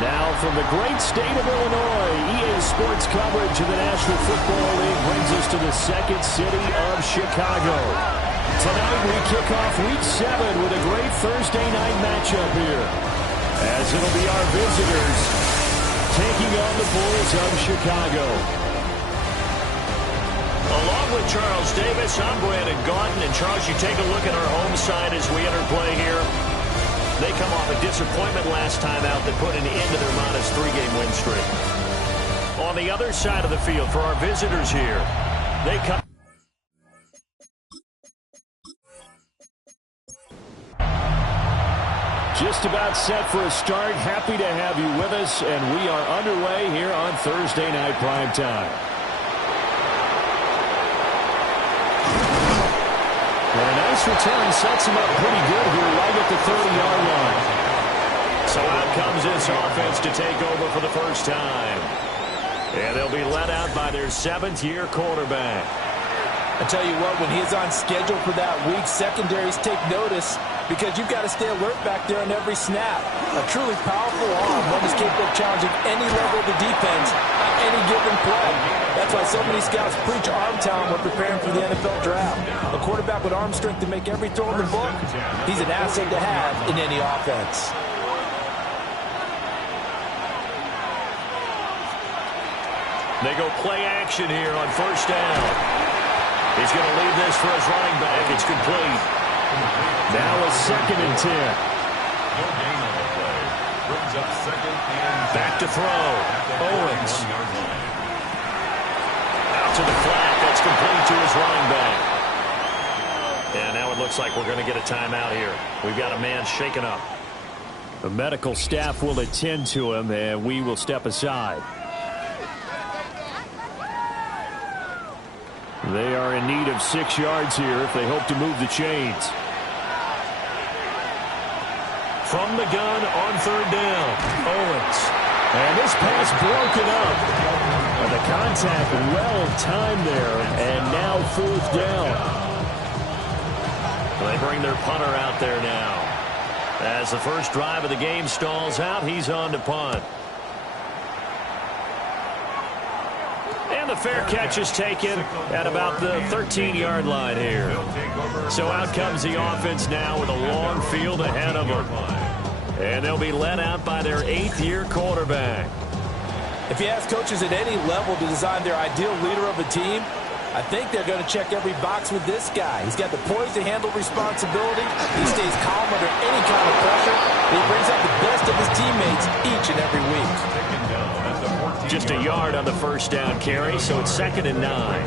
Now from the great state of Illinois, EA Sports coverage of the National Football League brings us to the second city of Chicago. Tonight we kick off Week 7 with a great Thursday night matchup here, as it'll be our visitors taking on the Bulls of Chicago. Along with Charles Davis, I'm Brandon Gaudin. And Charles, you take a look at our home side as we enter play here. They come off a disappointment last time out that put an end to their minus 3-game win streak. On the other side of the field for our visitors here, they come. Just about set for a start. Happy to have you with us, and we are underway here on Thursday Night Primetime. And a nice return sets him up pretty good here right at the 30-yard line. So out comes this offense to take over for the first time. And they'll be led out by their 7th-year quarterback. I tell you what, when he's on schedule for that week, secondaries take notice because you've got to stay alert back there on every snap. A truly powerful arm, one is capable of challenging any level of the defense on any given play. That's why so many scouts preach arm talent when preparing for the NFL draft. A quarterback with arm strength to make every throw in the book, he's an asset to have in any offense. They go play action here on first down. He's going to leave this for his running back. It's complete. Now a 2nd and 10. No gain on the play. Brings up 2nd and back to throw. Owens. Out to the flat. That's complete to his running back. And now it looks like we're going to get a timeout here. We've got a man shaken up. The medical staff will attend to him, and we will step aside. They are in need of 6 yards here if they hope to move the chains. From the gun on 3rd down, Owens. And this pass broken up. And the contact well timed there, and now 4th down. They bring their punter out there now. As the first drive of the game stalls out, he's on to punt. And the fair catch is taken at about the 13-yard line here. So out comes the offense now with a long field ahead of them. And they'll be led out by their 8th-year quarterback. If you ask coaches at any level to design their ideal leader of a team, I think they're going to check every box with this guy. He's got the poise to handle responsibility. He stays calm under any kind of pressure. And he brings out the best of his teammates each and every week. Just a yard on the first down carry, so it's 2nd and 9.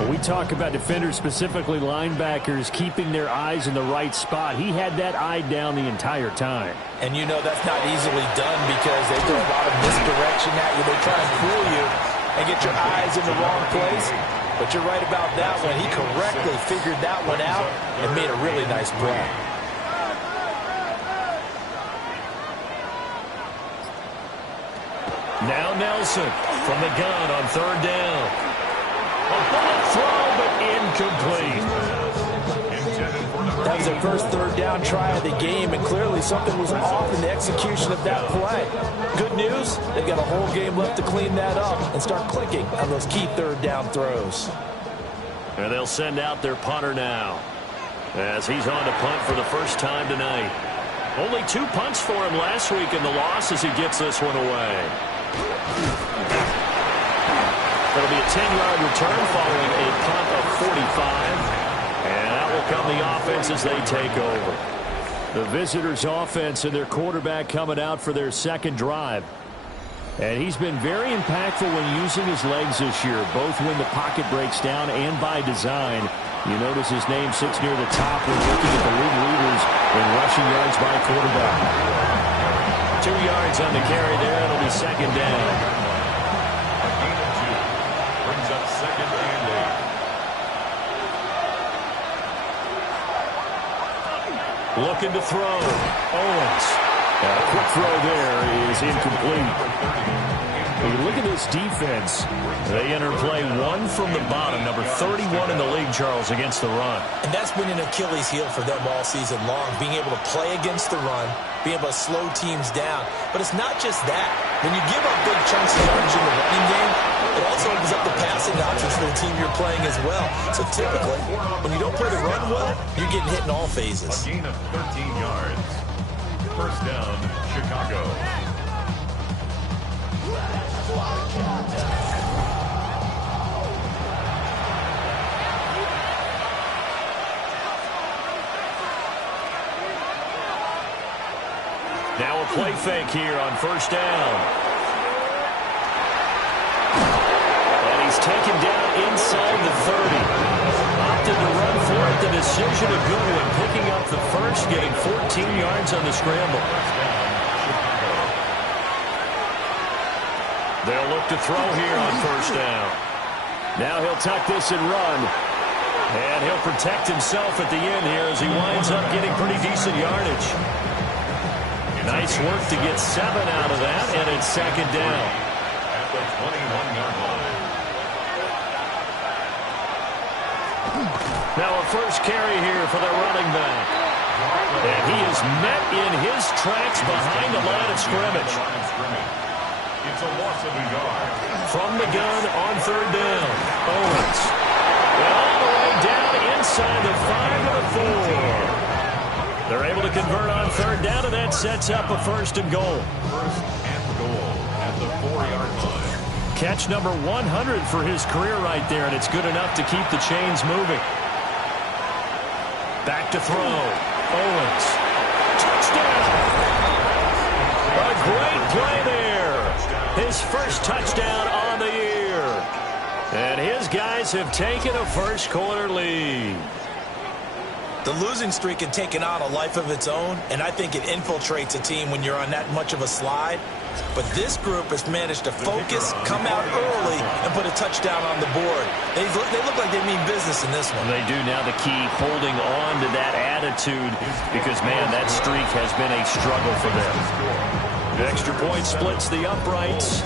When we talk about defenders, specifically linebackers, keeping their eyes in the right spot, he had that eye down the entire time. And you know that's not easily done because they throw a lot of misdirection at you. They try and fool you and get your eyes in the wrong place. But you're right about that one. He correctly figured that one out and made a really nice play. Now Nelson from the gun on 3rd down. A bullet throw, but incomplete. That was their first 3rd down try of the game, and clearly something was off in the execution of that play. Good news, they've got a whole game left to clean that up and start clicking on those key 3rd down throws. And they'll send out their punter now, as he's on to punt for the first time tonight. Only 2 punts for him last week in the loss as he gets this one away. It'll be a 10-yard return following a punt of 45. And out will come the offense as they take over. The visitors' offense and their quarterback coming out for their 2nd drive. And he's been very impactful when using his legs this year, both when the pocket breaks down and by design. You notice his name sits near the top when looking at the league leaders in rushing yards by quarterback. 2 yards on the carry there. It'll be 2nd down. A gain of 2. Brings up 2nd and 8. Looking to throw. Owens. A quick throw there is incomplete. When you look at this defense, They enter play one from the bottom, number 31 in the league, Charles, against the run. And that's been an Achilles heel for them all season long, being able to play against the run, being able to slow teams down. But it's not just that. When you give up big chunks of yardage in the running game, it also opens up the passing options for the team you're playing as well. So typically, when you don't play the run well, you're getting hit in all phases. A gain of 13 yards. First down, Chicago. Now a play fake here on first down. And he's taken down inside the 30. Opted to run for it. The decision a good one, picking up the first, getting 14 yards on the scramble. They'll look to throw here on first down. now he'll tuck this and run. And he'll protect himself at the end here as he winds up getting pretty decent yardage. Nice work to get 7 out of that, and it's second down. At the 21-yard line. Now a first carry here for the running back. And he is met in his tracks behind the line of scrimmage. It's a loss of a yard. From the gun on third down. Owens. And all the way down inside the 5 to the 4. They're able to convert on third down, and that sets up a first and goal. First and goal at the 4-yard line. Catch number 100 for his career right there, and it's good enough to keep the chains moving. Back to throw. Owens. Touchdown! A great play there. His first touchdown on the year. And his guys have taken a first-quarter lead. The losing streak had taken on a life of its own, and I think it infiltrates a team when you're on that much of a slide. But this group has managed to focus, come out early, and put a touchdown on the board. They look like they mean business in this one. They do. Now the key, holding on to that attitude, because, man, that streak has been a struggle for them. The extra point splits the uprights,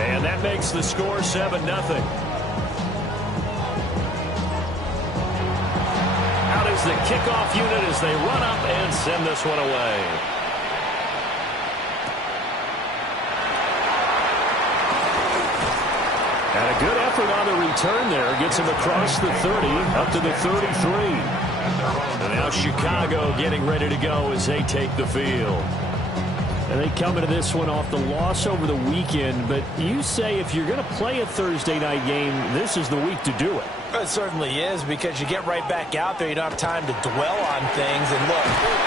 and that makes the score 7-0. Out is the kickoff unit as they run up and send this one away. And a good effort on the return there. Gets him across the 30, up to the 33. And now Chicago getting ready to go as they take the field. And they come into this one off the loss over the weekend. But you say if you're going to play a Thursday night game, this is the week to do it. It certainly is, because you get right back out there. You don't have time to dwell on things. And look,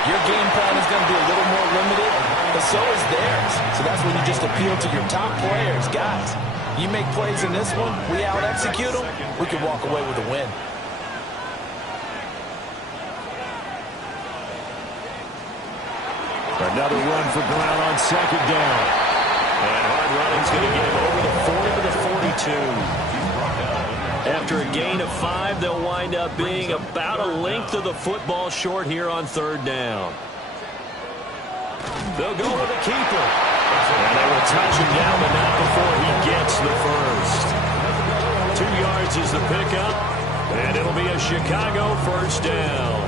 your game plan is going to be a little more limited, but so is theirs. So that's when you just appeal to your top players. Guys, you make plays in this one, we out-execute them, we can walk away with a win. Another run for Brown on second down. And hard running's going to get him over the 40 to the 42. After a gain of 5, they'll wind up being about a length of the football short here on third down. They'll go with a keeper. And they will touch him down, but not before he gets the first. 2 yards is the pickup, and it'll be a Chicago first down.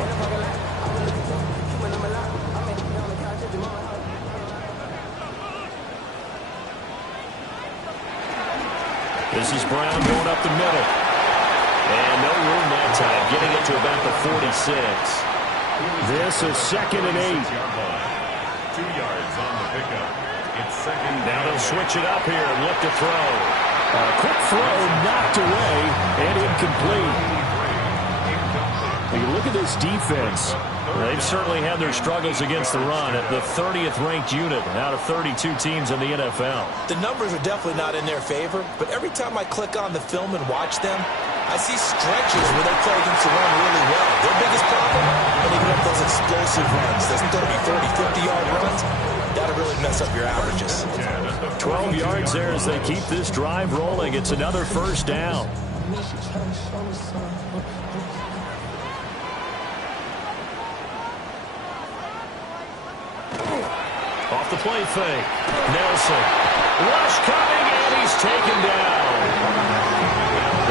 This is Brown going up the middle. And no room that time, getting it to about the 46. This is 2nd and 8. 2 yards on the pickup. It's second. Now they'll switch it up here and look to throw. A quick throw knocked away and incomplete. When you look at this defense, they've certainly had their struggles against the run at the 30th ranked unit out of 32 teams in the NFL. The numbers are definitely not in their favor, but every time I click on the film and watch them, I see stretches where they play against the run really well. Their biggest problem, when they get up those explosive runs, those 30, 40, 50-yard runs, that'll really mess up your averages. 12 yards there as they keep this drive rolling. It's another first down. Off the play fake. Nelson. Rush coming, and he's taken down.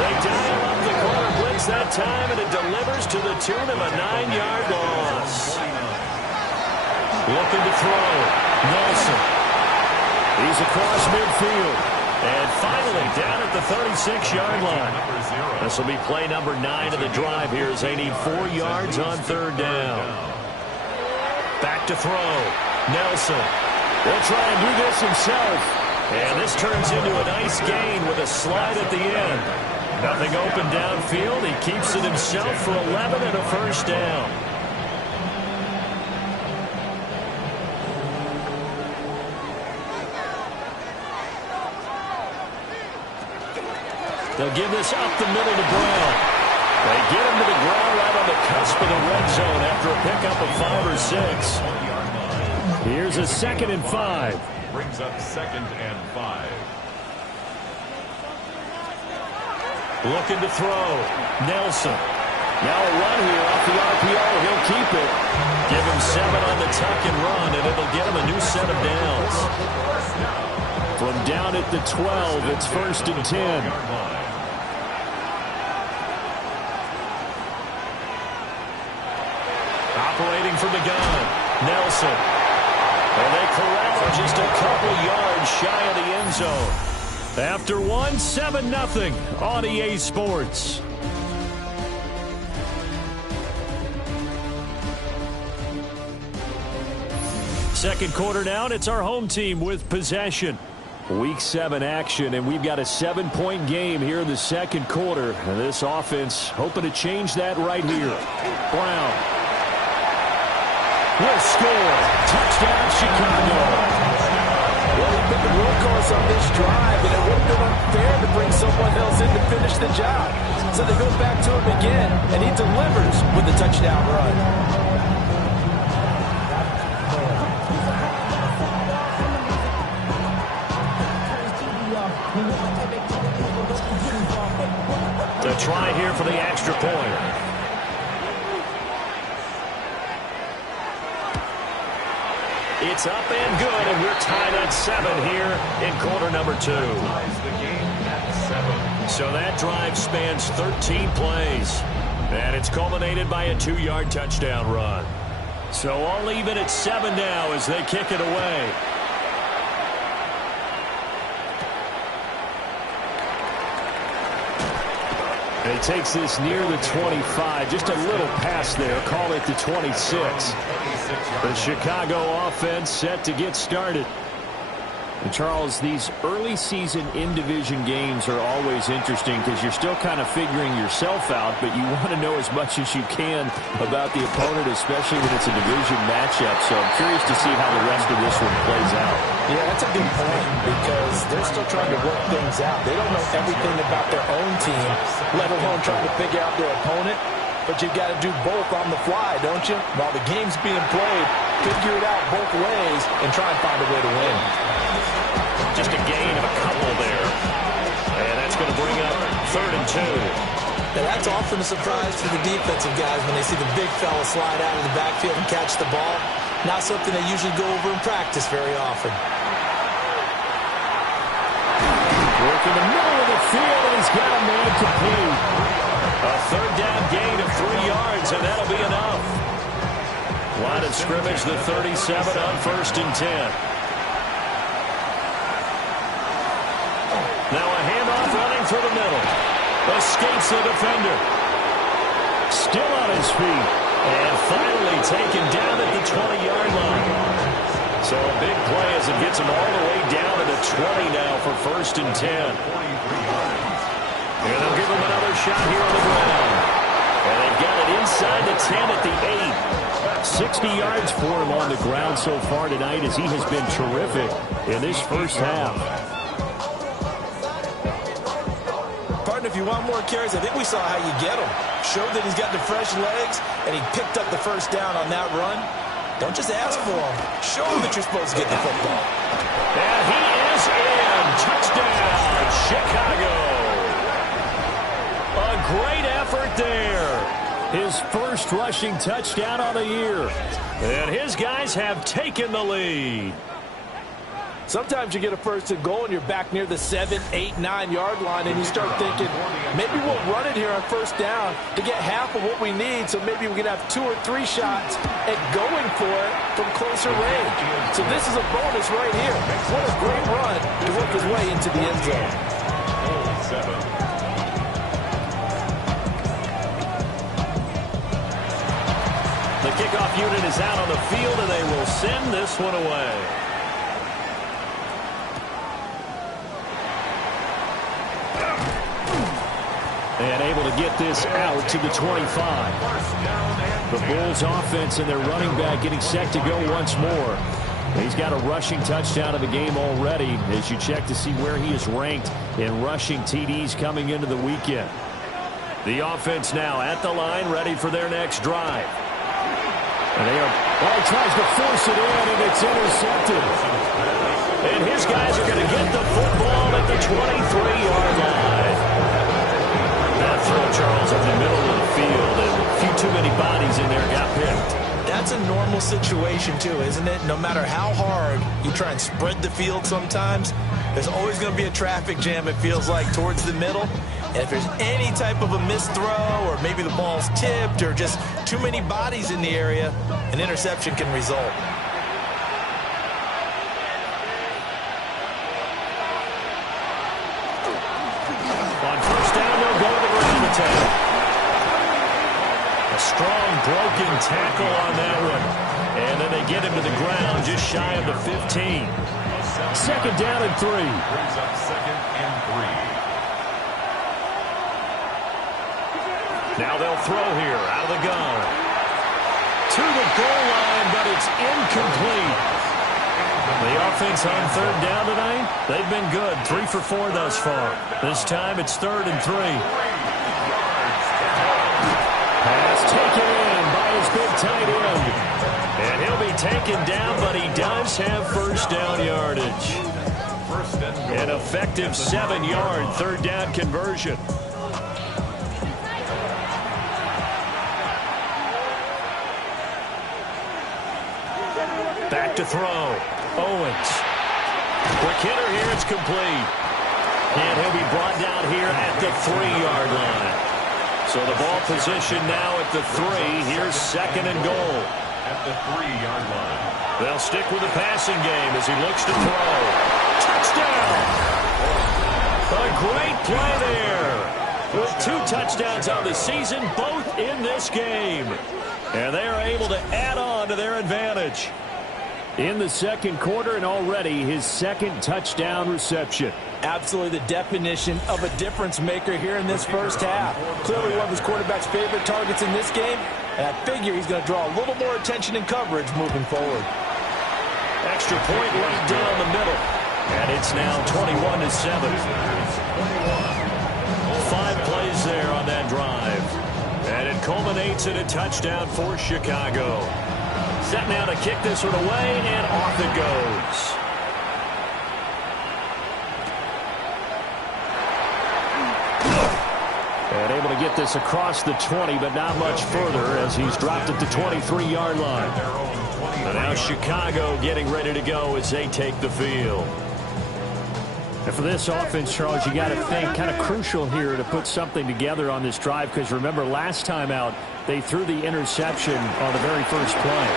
They dial up the corner blitz that time, and it delivers to the tune of a 9-yard loss. Looking to throw. Nelson. He's across midfield. And finally down at the 36-yard line. This will be play number 9 of the drive here as they need 4 yards on third down. Back to throw. Nelson. Will try and do this himself. And this turns into a nice gain with a slide at the end. Nothing open downfield. He keeps it himself for 11 and a first down. They'll give this up the middle to Brown. They get him to the ground right on the cusp of the red zone after a pickup of 5 or 6. Here's a 2nd and 5. Brings up 2nd and 5. Looking to throw. Nelson. Now a run here off the RPO. He'll keep it. Give him 7 on the tuck and run, and it'll get him a new set of downs. From down at the 12, it's 1st and 10. Operating from the gun. Nelson. And they corral just a couple yards shy of the end zone. After 1, 7-0 on EA Sports. Second quarter now, and it's our home team with possession. Week 7 action, and we've got a 7-point game here in the second quarter. And this offense hoping to change that right here. Brown will score. Touchdown, Chicago. Well, he's been the workhorse on this drive, and it would have been unfair to bring someone else in to finish the job. So they go back to him again, and he delivers with the touchdown run. To try here for the extra point. It's up and good, and we're tied at 7 here in quarter number 2. So that drive spans 13 plays, and it's culminated by a 2-yard touchdown run. So all even at 7 now as they kick it away. And he takes this near the 25. Just a little pass there. Call it the 26. The Chicago offense set to get started. And Charles, these early season in-division games are always interesting because you're still kind of figuring yourself out, but you want to know as much as you can about the opponent, especially when it's a division matchup. So I'm curious to see how the rest of this one plays out. Yeah, that's a good point because they're still trying to work things out. They don't know everything about their own team, let alone trying to figure out their opponent. But you've got to do both on the fly, don't you? While the game's being played, figure it out both ways and try and find a way to win. Just a gain of a couple there. And that's going to bring up 3rd and 2. Now that's often a surprise for the defensive guys when they see the big fella slide out of the backfield and catch the ball. Not something they usually go over in practice very often. Work in the middle of the field, and he's got a man complete. A 3rd down gain of 3 yards, and that'll be enough. Line of scrimmage, the 37 on 1st and 10. Now a handoff running through the middle. Escapes the defender. Still on his feet. And finally taken down at the 20-yard line. So a big play as it gets him all the way down to the 20 now for 1st and 10. And they'll give him another shot here on the ground. And they've got it inside the 10 at the 8. 60 yards for him on the ground so far tonight as he has been terrific in this first half. If you want more carries, I think we saw how you get him. Showed that he's got the fresh legs, and he picked up the first down on that run. Don't just ask for him. Show him that you're supposed to get the football. And he is in. Touchdown, Chicago. A great effort there. His first rushing touchdown on the year. And his guys have taken the lead. Sometimes you get a first and goal and you're back near the 7, 8, 9-yard line, and you start thinking, maybe we'll run it here on first down to get half of what we need, so maybe we can have 2 or 3 shots at going for it from closer range. So this is a bonus right here. What a great run to work his way into the end zone. The kickoff unit is out on the field, and they will send this one away. And able to get this out to the 25. The Bulls offense and their running back getting set to go once more. He's got a rushing touchdown of the game already as you check to see where he is ranked in rushing TDs coming into the weekend. The offense now at the line, ready for their next drive. And he tries to force it in, and it's intercepted. And his guys are going to get the football at the 23-yard line. That throw, Charles, in the middle of the field, and a few too many bodies in there got picked. That's a normal situation, too, isn't it? No matter how hard you try and spread the field sometimes, there's always going to be a traffic jam, it feels like, towards the middle. And if there's any type of a missed throw, or maybe the ball's tipped, or just too many bodies in the area, an interception can result. On first down, they'll go to the ground attack. A strong broken tackle on that one. And then they get him to the ground just shy of the 15. Second down and 3. Brings up 2nd and 3. Now they'll throw here out of the gun. To the goal line, but it's incomplete. The offense on third down tonight, they've been good. 3 for 4 thus far. This time it's 3rd and 3. Pass taken in by his big tight end. And he'll be taken down, but he does have first down yardage. An effective 7-yard third down conversion. Back to throw. Owens. Quick hitter here. It's complete. And he'll be brought down here at the 3-yard line. So the ball position now at the 3. Here's 2nd and goal. At the 3-yard line. They'll stick with the passing game as he looks to throw. Touchdown! A great play there. With 2 touchdowns on the season, both in this game. And they are able to add on to their advantage. In the second quarter, and already his 2nd touchdown reception. Absolutely the definition of a difference maker here in this first half. Clearly one of his quarterback's favorite targets in this game, and I figure he's going to draw a little more attention and coverage moving forward. Extra point right down the middle. And it's now 21-7. 5 plays there on that drive. And it culminates in a touchdown for Chicago. Set now to kick this one away, and off it goes. And able to get this across the 20, but not much further as he's dropped at the 23-yard line. And now Chicago getting ready to go as they take the field. And for this offense, Charles, you got to think kind of crucial here to put something together on this drive, because remember last time out they threw the interception on the very first play.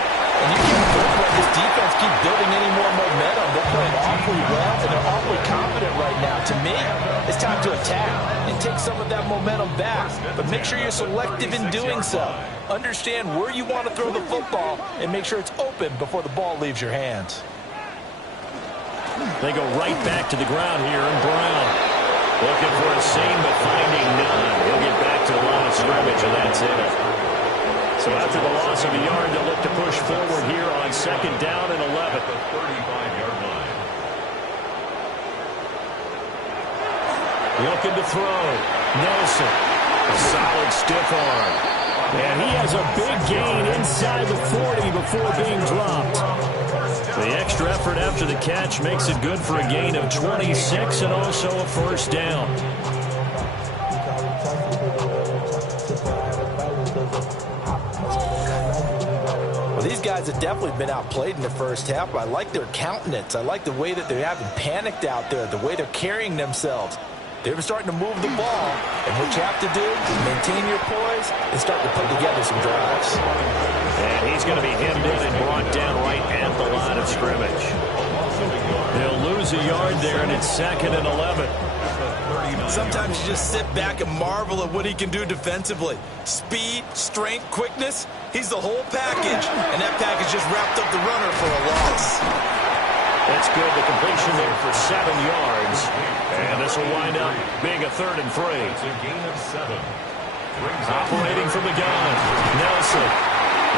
And you can't let this defense keep building any more momentum. They're playing awfully well, and they're awfully confident right now. To me, it's time to attack and take some of that momentum back. But make sure you're selective in doing so. Understand where you want to throw the football and make sure it's open before the ball leaves your hands. They go right back to the ground here, and Brown looking for a seam, but finding none. He'll get back to the line of scrimmage, and that's it. So after the loss of a yard, they'll look to push forward here on 2nd down and 11. The 35-yard line. Looking to throw. Nelson. A solid stiff arm. And he has a big gain inside the 40 before being dropped. The extra effort after the catch makes it good for a gain of 26 and also a first down. Well, these guys guys have definitely been outplayed in the first half, but I like their countenance. I like the way that they haven't panicked out there, the way they're carrying themselves. They're starting to move the ball, and what you have to do is maintain your poise and start to put together some drives. And he's going to be hemmed in and brought down right at the line of scrimmage. They'll lose a yard there, and it's 2nd and 11. Sometimes you just sit back and marvel at what he can do defensively. Speed, strength, quickness, he's the whole package, and that package just wrapped up the runner for a loss. That's good. The completion there for 7 yards. And this will wind up being a 3rd and 3. It's a gain of 7. Operating from the gun, Nelson.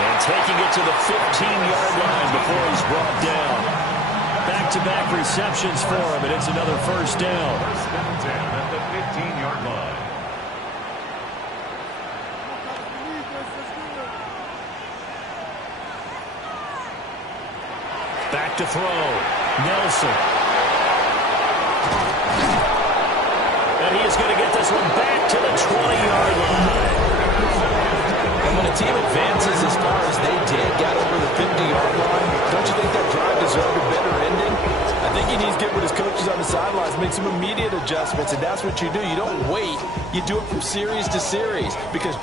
And taking it to the 15-yard line before he's brought down. Back-to-back receptions for him, and it's another first down. First and 10 at the 15-yard line. Back to throw. Nelson. And he is going to get this one back to the 20-yard line. And when a team advances as far as they did, got over the 50-yard line, don't you think that drive deserved a better ending? I think he needs to get with his coaches on the sidelines, make some immediate adjustments, and that's what you do. You don't wait. You do it from series to series because